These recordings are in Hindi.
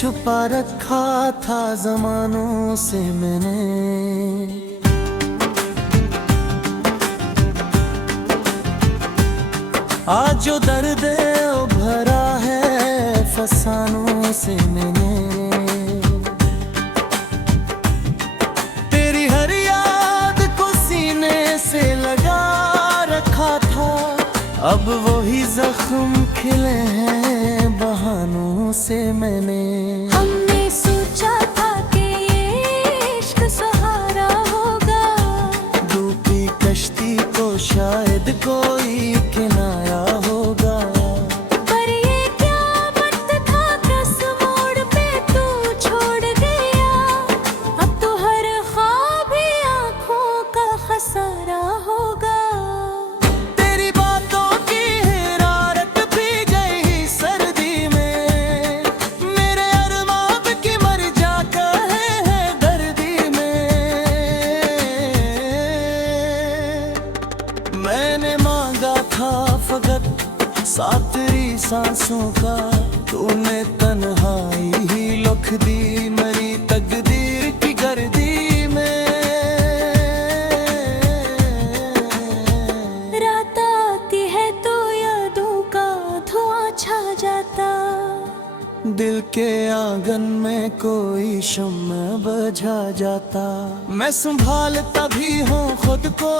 छुपा रखा था जमानों से मैंने। आज जो दर्द भरा है फसानों से मैंने। तेरी हर याद को सीने से लगा रखा था, अब वही जख्म खिले हैं बहानों से मैंने। हमने सोचा था कि ये इश्क सहारा होगा, डूबी कश्ती को शायद कोई किनारा होगा। पर ये क्या वक्त था, किस मोड़ पे तू छोड़ गया। अब तो हर ख्वाब ही आँखों का खसारा होगा। तेरी बातों की हिरारत भी गई सर्दी में, मेरे अरमाब की मर जा कहे हैं दर्दी में। मैंने मांगा था फकत साथ तेरी सांसों का, तूने तन्हाई ही लुख दी मेरी तकदीर की गर्दी में। रात आती है तो यादों का धुआं छा जाता, दिल के आंगन में कोई शम्मा बुझा जाता। मैं संभालता भी हूँ खुद को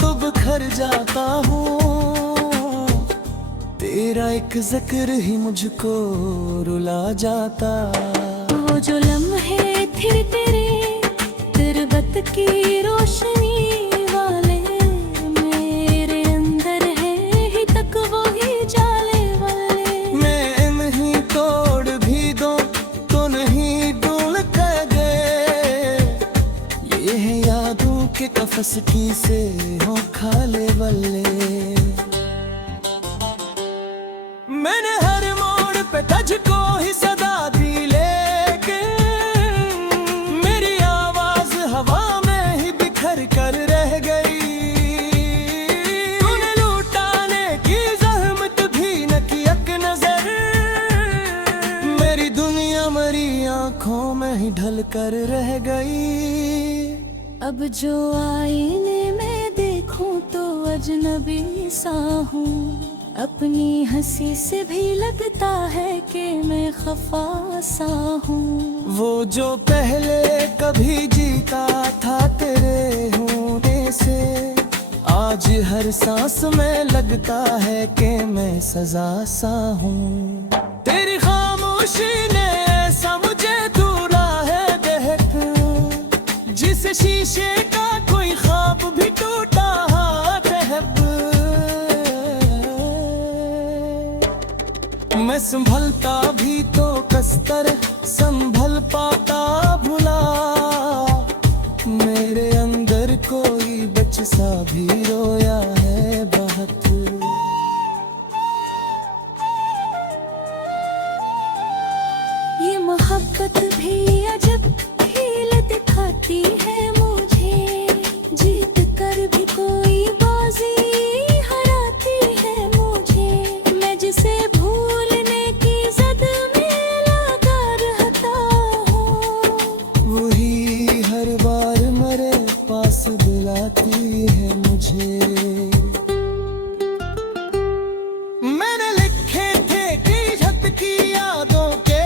तो बिखर जाता हूँ, तेरा एक जिक्र ही मुझको रुला जाता। वो जो लम्हे थे तेरे तिरबत की रोशनी वाले, मेरे अंदर है ही तक वो ही जाले वाले। मैं इन्हीं तोड़ भी दूं तो नहीं डूल कर गए, ये है यादों के कफस की से हो खाले बल्ले। मैंने हर मोड़ पे तुझको ही सदा दी, लेकिन मेरी आवाज हवा में ही बिखर कर रह गई। तूने लुटाने की जहमत भी न की एक नजर, मेरी दुनिया मरी आंखों में ही ढल कर रह गई। अब जो आईने में देखूं तो अजनबी सा हूँ, अपनी हंसी से भी लगता है कि मैं खफा सा हूँ। वो जो पहले कभी जीता था तेरे होने से, आज हर सांस में लगता है कि मैं सजा सा हूँ। तेरी खामोशी ने ऐसा मुझे दूरा है दहक, जिसे शीशे का कोई ख्वाब भी टूटा तहब। मैं संभलता भी तो कस्तर संभल पाता भुला, मेरे अंदर कोई बच सा भी रोया है बहुत। ये मोहब्बत भी अजब खेल दिखाती है मुझे, जीत कर भी कोई बाजी हराती है मुझे। मैं जिसे भूलने की जद में लगा रहता हूँ, वही हर बार मेरे पास बुलाती है मुझे। मैंने लिखे थे कि छत की यादों के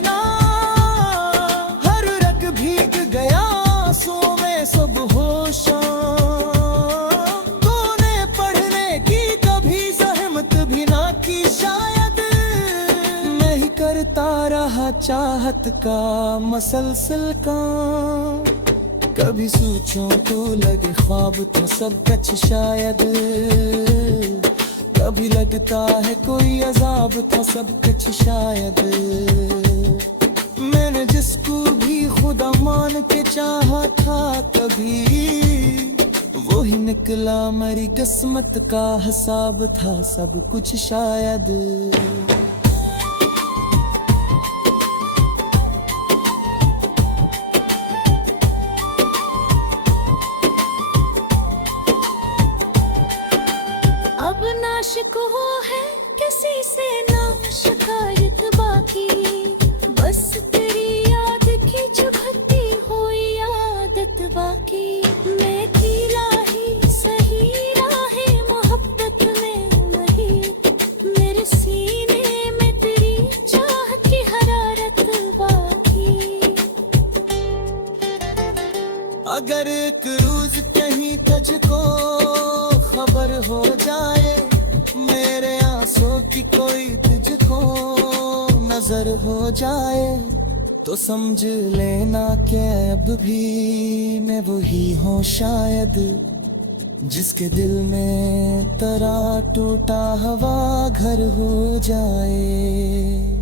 नाम, हर रग भीग गया आंसुओं में सब होशों। तूने पढ़ने की कभी जहमत भी ना की शायद, मैं ही करता रहा चाहत का मसलसल काम। कभी सोचूं तो लगे ख्वाब तो सब कुछ शायद, कभी लगता है कोई अजाब था सब कुछ शायद। मैंने जिसको भी खुदा मान के चाहा था कभी, वो ही निकला मेरी किस्मत का हिसाब था सब कुछ शायद। अब नाशिक हो है किसी से ना शिकायत बाकी, बस एक रोज कहीं तुझको खबर हो जाए, मेरे आंसू की कोई तुझको नजर हो जाए, तो समझ लेना कि अब भी मैं वही हूँ शायद, जिसके दिल में तरा टूटा हवा घर हो जाए।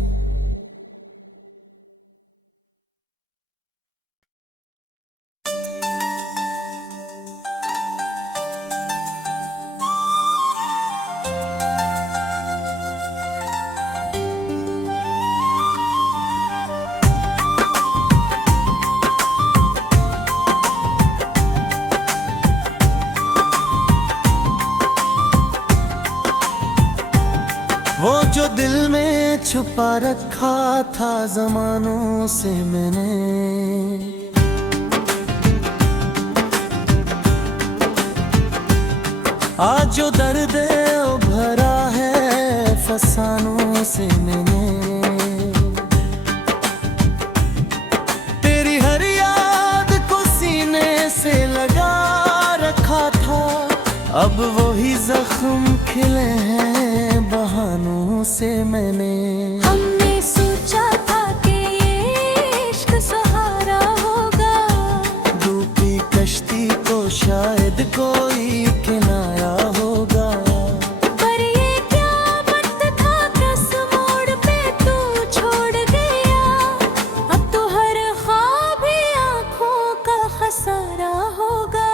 वो जो दिल में छुपा रखा था जमानों से मैंने, आज जो दर्द भरा है फसानों से मैंने, तेरी हर याद को सीने से लगा रखा था, अब वही जख्म खिले हैं बहानों से मैंने। हमने सोचा था कि ये इश्क सहारा होगा, डूबी कश्ती को शायद कोई किनारा होगा, पर ये क्या वक्त था किस मोड़ पे तू छोड़ गया, अब तो हर ख्वाब ही आँखों का खसारा होगा।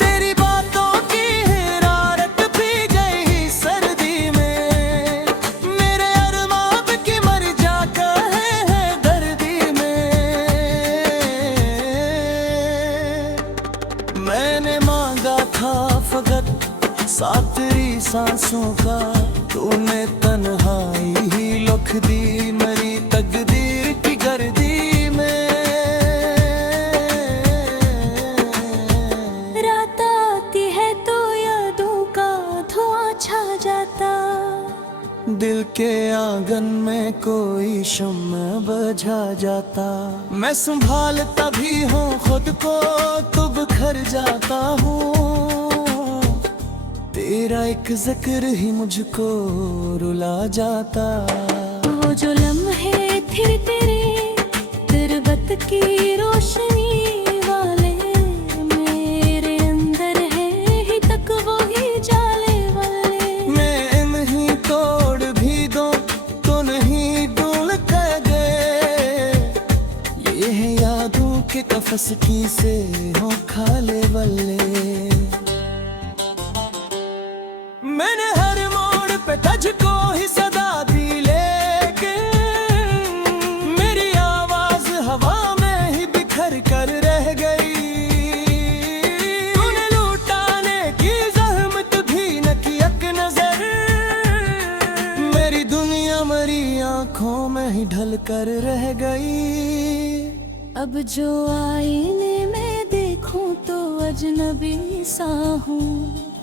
तेरी बातों की हिरारत भी गई सर्दी में, मेरे अरमाब की मर जा कहे हैं दर्दी में। मैंने मांगा था फकत साथ तेरी सांसों का, तूने तन्हाई ही लुख दी मेरी तकदीर की गर्दी में। रात आती है तो यादों का धुआं छा जाता, दिल के आंगन में कोई शम्मा बुझा जाता, मैं संभालता भी हूँ खुद को तो बिखर जाता हूँ, तेरा एक जिक्र ही मुझको रुला जाता। वो जो लम्हे थे तेरे तिरबत की रोशनी वाले, मेरे अंदर है ही तक वो ही जाले वाले, मैं इन्हीं तोड़ भी दूं तो नहीं डूल कर गए, ये है यादों के कफस की से हो खाले बल्ले। मैंने हर मोड़ पे तुझको ही सदा दी, लेकिन मेरी आवाज हवा में ही बिखर कर रह गई, तूने लुटाने की जहमत भी न की एक नजर, मेरी दुनिया मरी आंखों में ही ढल कर रह गई। अब जो आईने में देखूं तो अजनबी सा हूँ,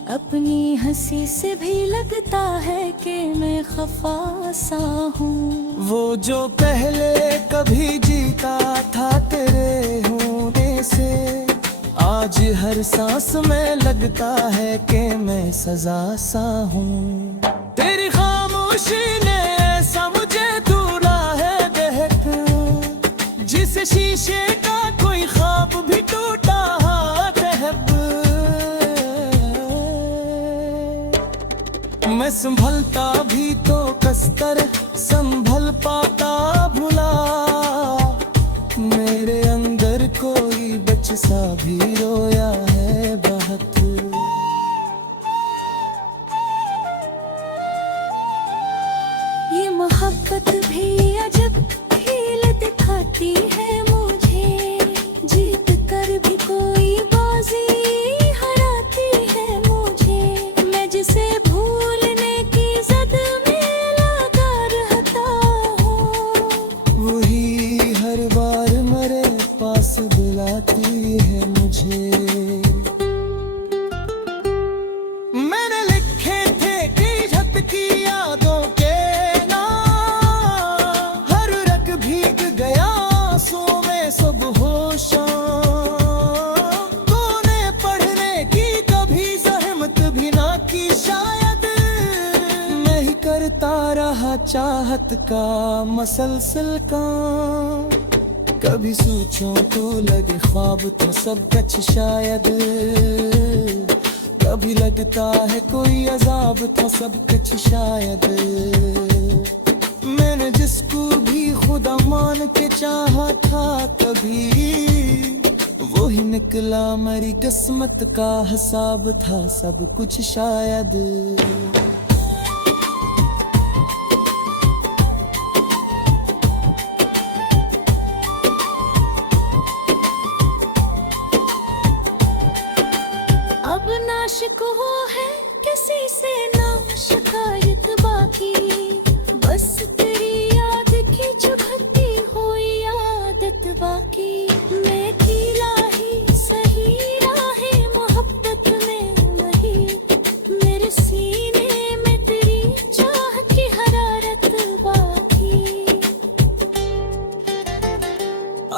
अपनी हंसी से भी लगता है कि मैं खफा सा हूँ, वो जो पहले कभी जीता था तेरे होने से, आज हर सांस में लगता है कि मैं सजा सा हूँ, तेरी खामोशी ने ऐसा मुझे दूरा है दहक, जिस शीशे का कोई ख्वाब भी टूटा रहब, मैं संभलता भी तो कस्तर संभल पाता भुला, मेरे अंदर कोई बच सा भी रोया है बहुत। ये मोहब्बत भी अजब खेल दिखाती है मुझे, जीत कर भी कोई बाजी हराती है मुझे, मैं जिसे भूलने की जद में लगा रहता हूँ, वही हर बार मेरे पास बुलाती है मुझे। चाहत का मसलसल काम। कभी सोचो तो लगे ख्वाब तो सब कुछ शायद, कभी लगता है कोई अजाब था सब कुछ शायद। मैंने जिसको भी खुदा मान के चाहा था कभी, वो ही निकला मेरी किस्मत का हिसाब था सब कुछ शायद। अब ना शिकवा है किसी से ना शिकायत बाकी, बस तेरी याद की चुभती हुई आदत बाकी। मैं ढीला ही सही राहे मोहब्बत में वही, मेरे सीने में तेरी चाह की हरारत बाकी।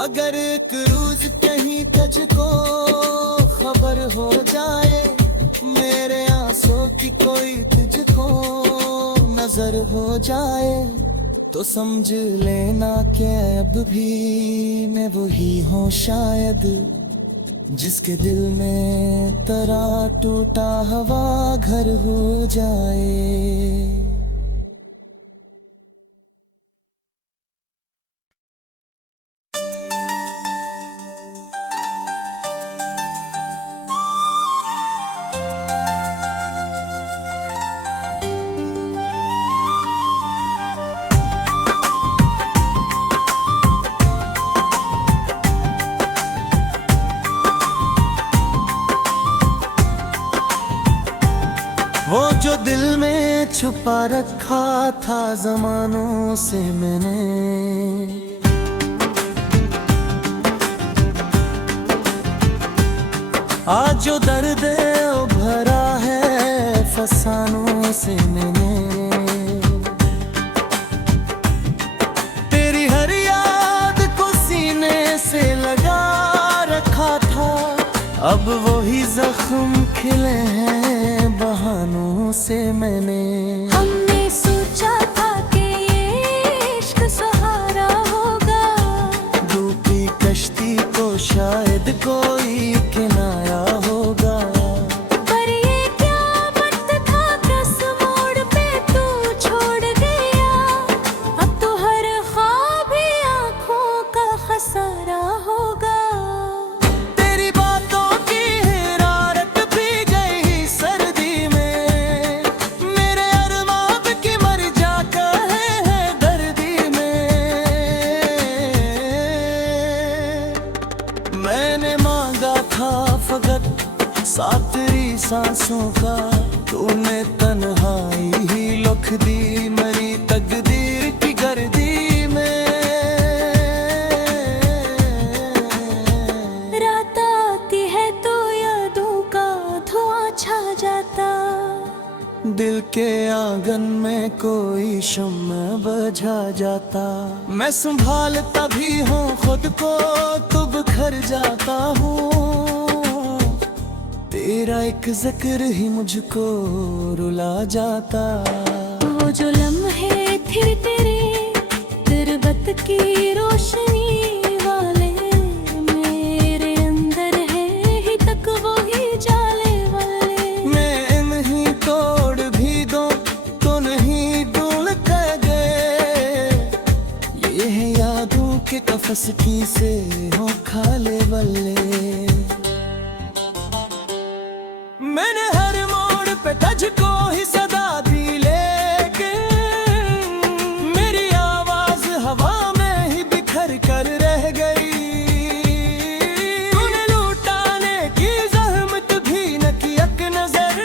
अगर एक रोज कहीं तुझको खबर हो जाए, मेरे आंसू की कोई तुझको नजर हो जाए, तो समझ लेना कि अब भी मैं वही हूँ शायद, जिसके दिल में तरा टूटा हवा घर हो जाए। वो जो दिल में छुपा रखा था जमानों से मैंने, आज जो दर्द भरा है फसानों से मैंने। तेरी हर याद को सीने से लगा रखा था, अब वही जख्म खिले हैं बहानों से मैंने। हमने सोचा था कि ये इश्क सहारा होगा, डूबी कश्ती को शायद कोई किनारा होगा, पर ये क्या वक्त था कस मोड़ पे तू छोड़ गया। अब तो हर ख्वाब ही आँखों का खसारा होगा। तेरी बातों की हिरारत भी गई सर्दी में, मेरे अरमाब की मर जा कहे हैं दर्दी में। मैंने मांगा था फकत साथ तेरी सांसों का, तूने तन्हाई ही लुख दी मेरी तकदीर की गर्दी में। रात आती है तो यादों का धुआं छा जाता, दिल के आंगन में कोई शम्मा बुझा जाता। मैं संभालता भी हूँ खुद को तो बिखर जाता हूँ, तेरा एक जिक्र ही मुझको रुला जाता। वो जो लम्हे थे तेरे तिरबत की रोशनी वाले, मेरे अंदर है ही तक वो ही जाले वाले। मैं इन्हीं तोड़ भी दूं तो नहीं ढूंढ कर गए, ये है यादों के कफस की से हो खाले बल्ले। मैंने हर मोड़ पे तुझको ही सदा दी, लेकिन मेरी आवाज हवा में ही बिखर कर रह गई। तूने लुटाने की जहमत भी न की एक नजर,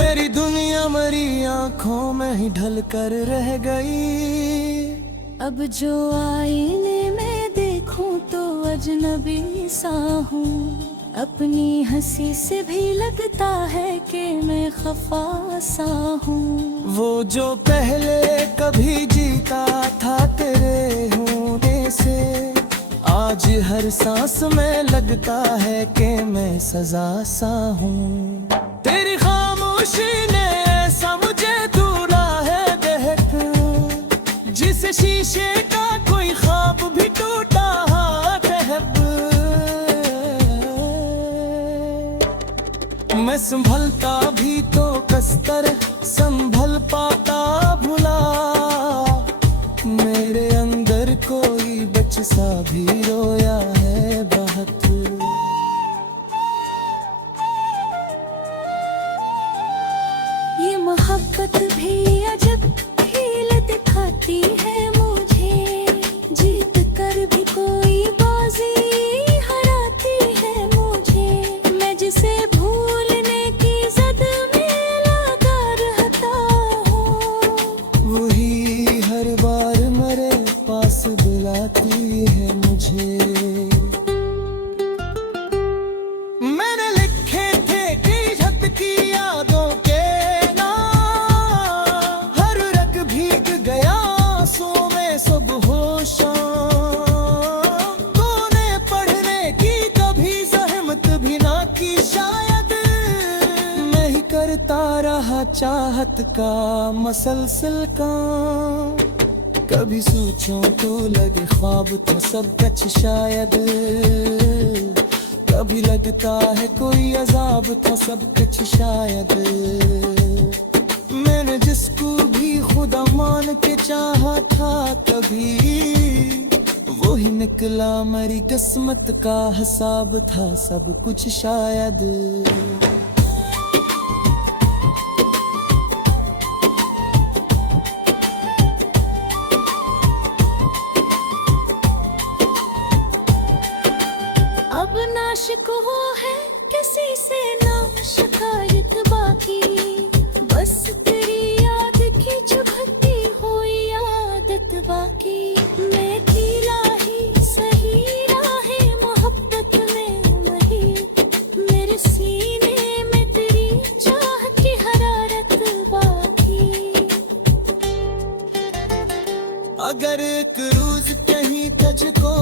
मेरी दुनिया मरी आंखों में ही ढल कर रह गई। अब जो आईने में देखूं तो अजनबी सा हूँ, अपनी हंसी से भी लगता है कि मैं खफा सा हूँ। वो जो पहले कभी जीता था तेरे होने से, आज हर सांस में लगता है कि मैं सजा सा हूँ। तेरी खामोशी ने ऐसा मुझे दूरा है दह जैसे शीशे का कोई ख्वाब भी टूटा रहब। मैं संभलता भी तो कस्तर संभल पाता भुला, मेरे अंदर कोई बच सा भी रोया है बहुत। ये मोहब्बत भी अजब खेल दिखाती है मुझे, जीत कर भी कोई बाजी हराती है मुझे। मैं जिसे भूलने की जद में लगा रहता हूँ, वही हर बार मेरे पास बुलाती है मुझे। मैंने लिखे थे कि छत की यादों के नाम, हर रग भीग गया आंसुओं में सुबह शाम। तूने पढ़ने की कभी जहमत भी ना की शायद, मैं ही करता रहा चाहत का मसलसल काम। कभी सोचूं तो लगे ख्वाब था सब कुछ शायद, कभी लगता है कोई अजाब था सब कुछ शायद। मैंने जिसको भी खुदा मान के चाहा था कभी, वो ही निकला मेरी किस्मत का हिसाब था सब कुछ शायद। अब ना शिकवा है किसी से ना शिकायत बाकी, बस तेरी याद की चुभती हुई आदत बाकी। मैं ढीला ही सही राहे मोहब्बत में वही, मेरे सीने में तेरी चाह की हरारत बाकी। अगर एक रोज कहीं तुझको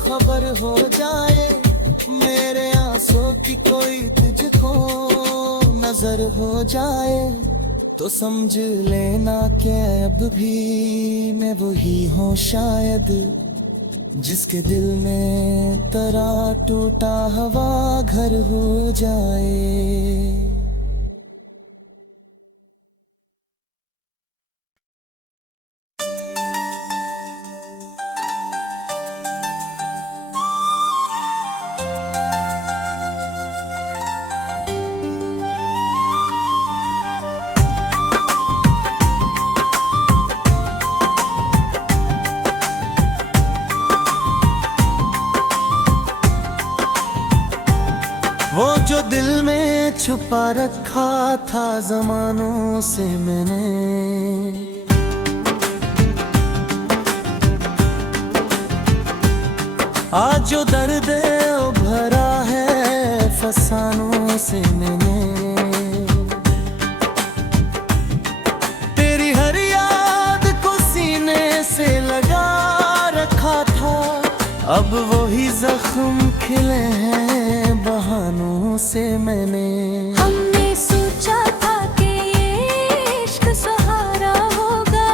खबर हो जाए, मेरे आंसू की कोई तुझको नजर हो जाए, तो समझ लेना कि अब भी मैं वही हूँ शायद, जिसके दिल में तरा टूटा हवा घर हो जाए। वो जो दिल में छुपा रखा था जमानों से मैंने, आज जो दर्द भरा है फसानों से मैंने। तेरी हर याद को सीने से लगा रखा था, अब वही जख्म खिले हैं बहानों से मैंने। हमने सोचा था कि ये इश्क सहारा होगा,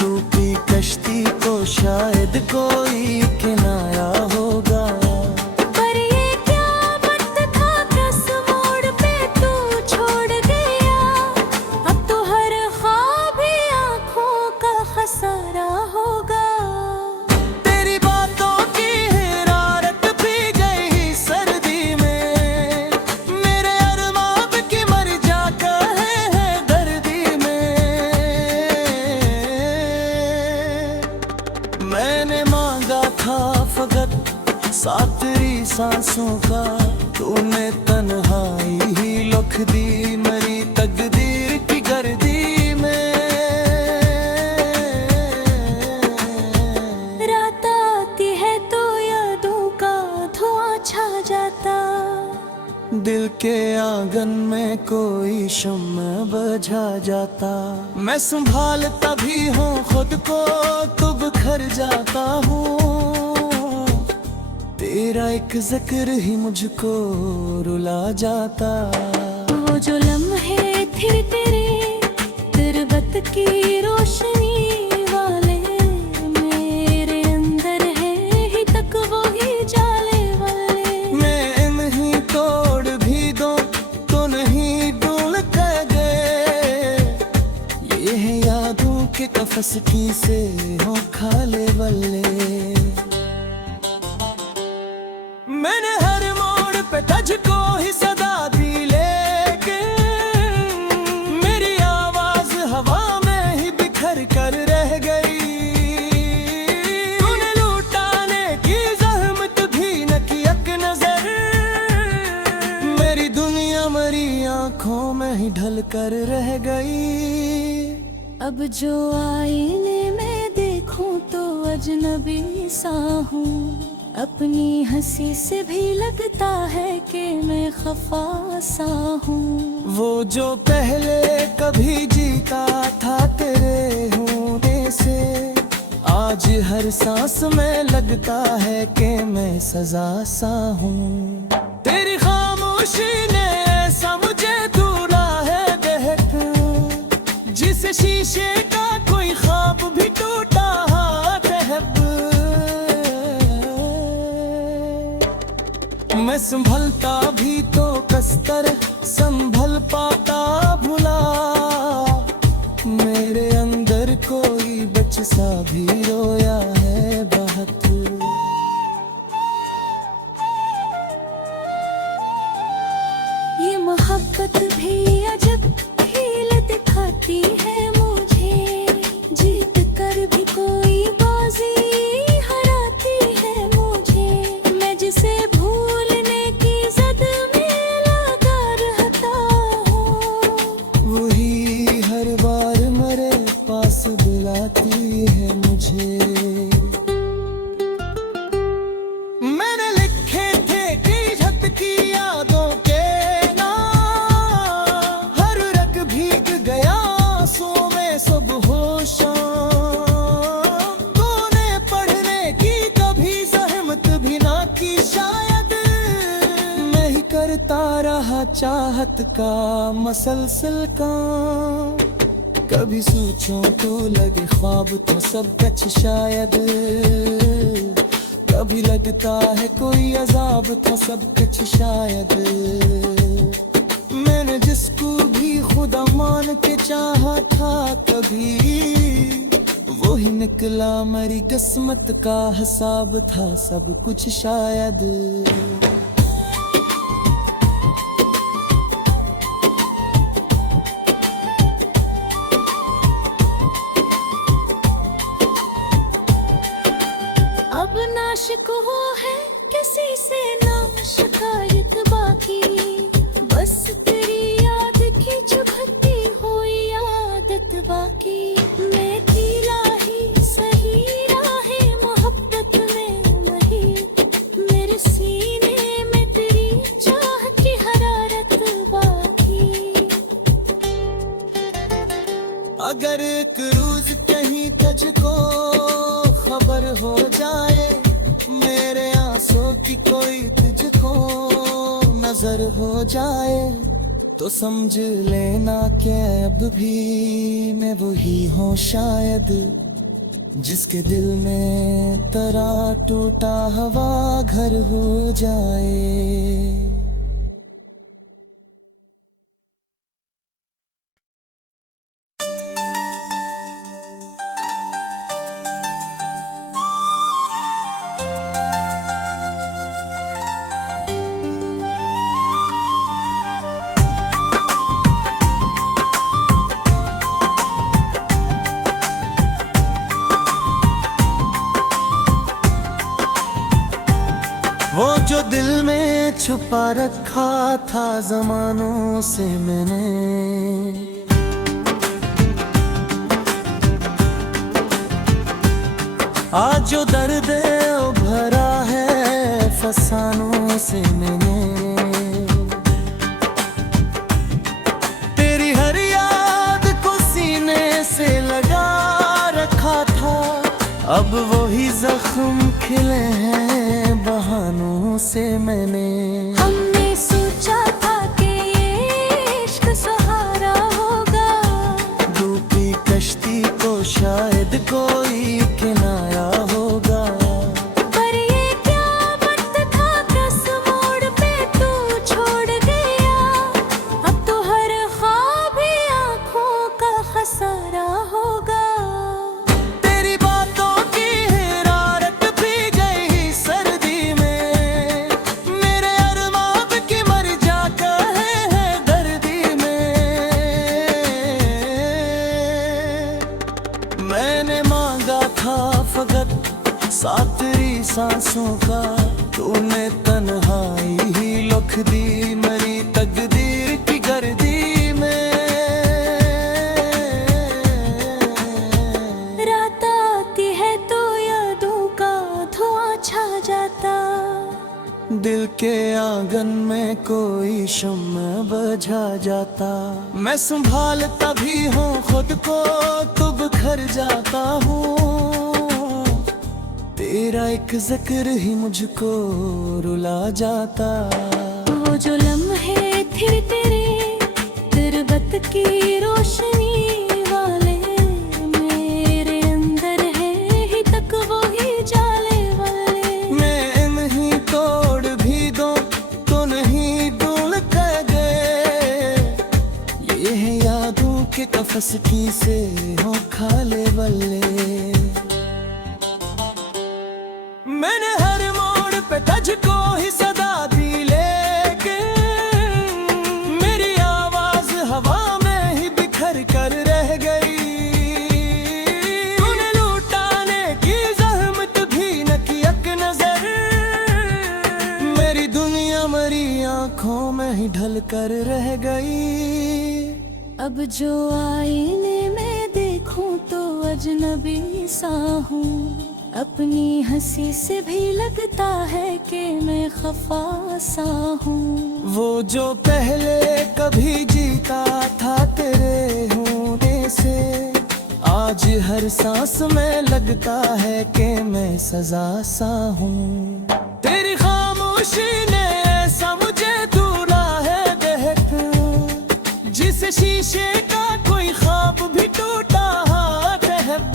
डूबी कश्ती को शायद कोई किनारा होगा, पर ये क्या वक्त था कस मोड़ पे तू छोड़ गया। अब तो हर ख्वाब ही आँखों का खसारा होगा। तेरी बातों की हिरारत भी गई सर्दी में, मेरे अरमाब की मर जा कहे हैं दर्दी में। मैंने मांगा था फकत साथ तेरी सांसों का, तूने तन्हाई ही लुख दी मेरी तकदीर की गर्दी में। रात आती है तो यादों का धुआं छा जाता, दिल के आंगन में कोई शम्मा बुझा जाता। मैं संभालता भी हूँ खुद को तो बिखर जाता हूँ, तेरा एक जिक्र ही मुझको रुला जाता। वो जो लम्हे थे तेरे तिरबत की रोशनी वाले, खसकी से हो खाले बल्ले। मैंने हर मोड़ पे तुझको ही सदा दी, लेकिन मेरी आवाज हवा में ही बिखर कर रह गई। तूने लुटाने की जहमत भी न की एक नजर, मेरी दुनिया मरी आंखों में ही ढल कर रह गई। अब जो आईने में देखूं तो अजनबी सा हूँ, अपनी हंसी से भी लगता है कि मैं खफा सा हूँ। वो जो पहले कभी जीता था तेरे होने से, आज हर सांस में लगता है कि मैं सजा सा हूँ। तेरी खामोशी ने ऐसा मुझे दूला है बहक, जिसे शीशे का कोई ख्वाब भी टूटा तहब। मैं संभलता भी तो कसकर संभल पाता भुला, मेरे अंदर कोई बच सा भी रोया है बहुत। ये मोहब्बत भी अजब खेल दिखाती है मुझे, जीत कर भी कोई बाजी हराती है मुझे। मैं जिसे भूलने की जद में लगा रहता हूँ, वही हर बार मेरे पास बुलाती है मुझे। मैंने लिखे थे कि झटकी यादों के नाम, हर रग भीग गया आंसुओं में सुबह शाम। तूने पढ़ने की कभी जहमत भी ना की शायद, मैं ही करता रहा चाहत का मसलसल काम। कभी सोचूं तो लगे ख्वाब तो सब कुछ शायद, कभी लगता है कोई अजाब था सब कुछ शायद। मैंने जिसको भी खुदा मान के चाहा था कभी, वो ही निकला मेरी किस्मत का हिसाब था सब कुछ शायद। अब ना शिकवा है किसी से ना शिकायत बाकी, बस तेरी याद की चुभती हुई आदत बाकी। मैं ढीला ही सही राहे मोहब्बत में नहीं, मेरे सीने में तेरी चाह की हरारत बाकी। अगर एक रोज कहीं तुझको खबर हो जाए, मेरे आंसू की कोई तुझको नजर हो जाए, तो समझ लेना कि अब भी मैं वही हूँ शायद, जिसके दिल में तरा टूटा हवा घर हो जाए। वो जो दिल में छुपा रखा था जमानों से मैंने, आज जो दर्द उभरा है फसानों से मैंने। तेरी हर याद को सीने से लगा रखा था, अब वही जख्म खिले हैं बहानों से मैंने। हमने सोचा था कि ये इश्क सहारा होगा, डूबी कश्ती को शायद कोई किनारा होगा, पर ये क्या वक्त था कस मोड़ पे तू छोड़ गया। अब तो हर ख्वाब ही आँखों का खसारा होगा। सांसों का तूने तन्हाई ही लुख दी मेरी तकदीर की गर्दी में। रात आती है तो यादों का धुआं छा जाता, दिल के आंगन में कोई शम्मा बुझा जाता। मैं संभालता भी हूँ खुद को तो बिखर जाता हूँ, तेरा एक जिक्र ही मुझको रुला जाता। वो जो लम्हे थे तेरे तिरबत की रोशनी वाले, मेरे अंदर है ही तक वो ही जाले वाले। मैं नहीं तोड़ भी दूं तो नहीं डूल कर गए, ये है यादों के कफस की से हो खाले बल्ले। मैंने हर मोड़ पे तुझको ही सदा दी, लेकिन मेरी आवाज हवा में ही बिखर कर रह गई। तूने लुटाने की जहमत भी न की एक नजर, मेरी दुनिया मरी आंखों में ही ढल कर रह गई। अब जो आईने में देखूं तो अजनबी सा हूँ, अपनी हंसी से भी लगता है कि मैं खफा सा हूँ। वो जो पहले कभी जीता था तेरे होने से, आज हर सांस में लगता है कि मैं सजा सा हूँ। तेरी खामोशी ने ऐसा मुझे दूला है बहक, जिसे शीशे का कोई ख्वाब भी टूटा रहब।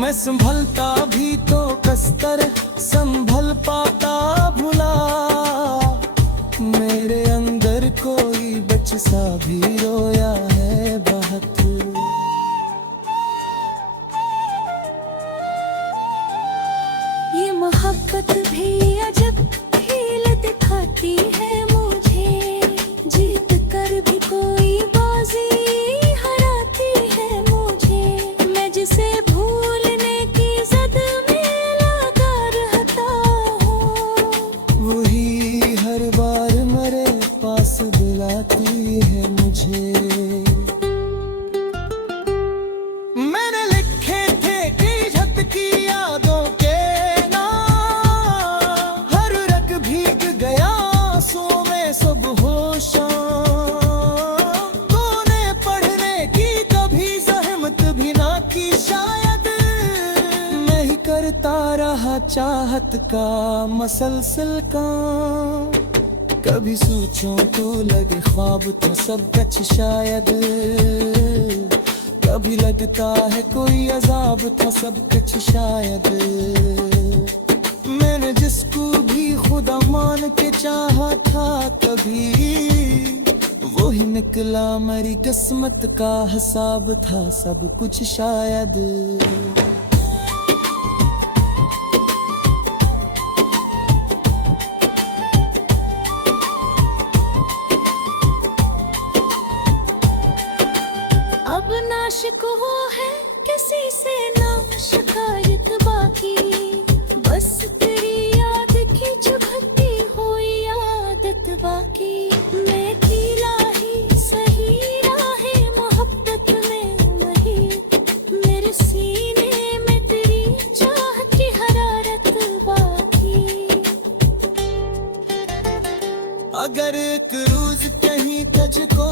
मैं संभलता भी तो कस्तर संभल पाता भुला, मेरे अंदर कोई बच सा भी रोया है बहुत। ये मोहब्बत भी अजब हील दिखाती है मुझे, जीत कर भी कोई बाजी हराती है मुझे। मैं जिसे भूलने की जद में लगा रहता हूँ, वही हर बार मेरे पास बुलाती है मुझे। मैंने लिखे थे कि छत की यादों के नाम, हर रग भीग गया आंसुओं में सब होशों। तूने पढ़ने की कभी जहमत भी ना की शायद, मैं ही करता रहा चाहत का मसलसल काम। कभी सोचूं तो लगे ख्वाब तो सब कुछ शायद, कभी लगता है कोई अजाब था सब कुछ शायद। मैंने जिसको भी खुदा मान के चाहा था कभी, वो ही निकला मेरी किस्मत का हिसाब था सब कुछ शायद। अब नाशिक वो है किसी से ना शिकायत बाकी, बस तेरी याद की चुभती हुई आदत बाकी। मैं ढीला ही सही राहे मोहब्बत में वही, मेरे सीने में तेरी चाह की हरारत बाकी। अगर एक रोज कहीं तुझको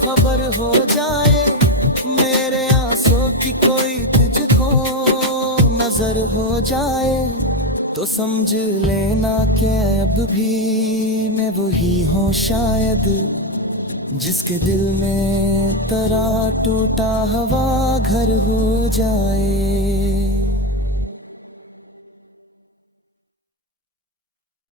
खबर हो जाए, मेरे आंसू की कोई तुझको नजर हो जाए, तो समझ लेना कि अब भी मैं वही हूँ शायद, जिसके दिल में तरा टूटा हवा घर हो जाए।